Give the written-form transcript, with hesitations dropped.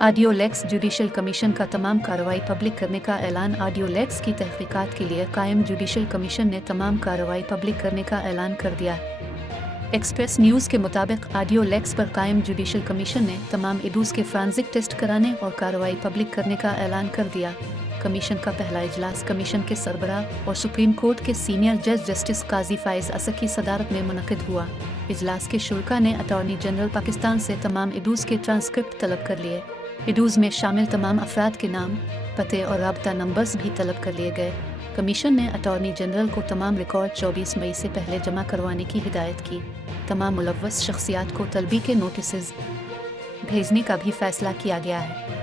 Audio lakes judicial commission का तमाम कार्रवाई पब्लिक करने का ऐलान। ऑडियो लेक्स की तहकीकात के लिए कायम जुडिशल कमीशन ने तमाम कार्रवाई पब्लिक करने का ऐलान कर दिया। एक्सप्रेस न्यूज़ के मुताबिक ऑडियो लेक्स पर कायम जुडिशल कमीशन ने तमाम इडूज़ के फ्रांसिक टेस्ट कराने और कार्रवाई पब्लिक करने का ऐलान कर दिया। कमीशन का पहला इजलास कमीशन के सरबराह और सुप्रीम कोर्ट के सीनियर जज जस्टिस काजी फाइज असद की सदारत में मुनक़िद हुआ। इजलास के शुल्का ने अटॉर्नी जनरल पाकिस्तान से तमाम इडूज़ के ट्रांसक्रिप्ट तलब कर लिए। इडूज़ में शामिल तमाम अफराद के नाम, पते और राब्ता नंबर्स भी तलब कर लिए गए। कमीशन ने अटॉर्नी जनरल को तमाम रिकॉर्ड 24 मई से पहले जमा करवाने की हिदायत की। तमाम मुलव्वस शख्सियात को तलबी के नोटिस भेजने का भी फैसला किया गया है।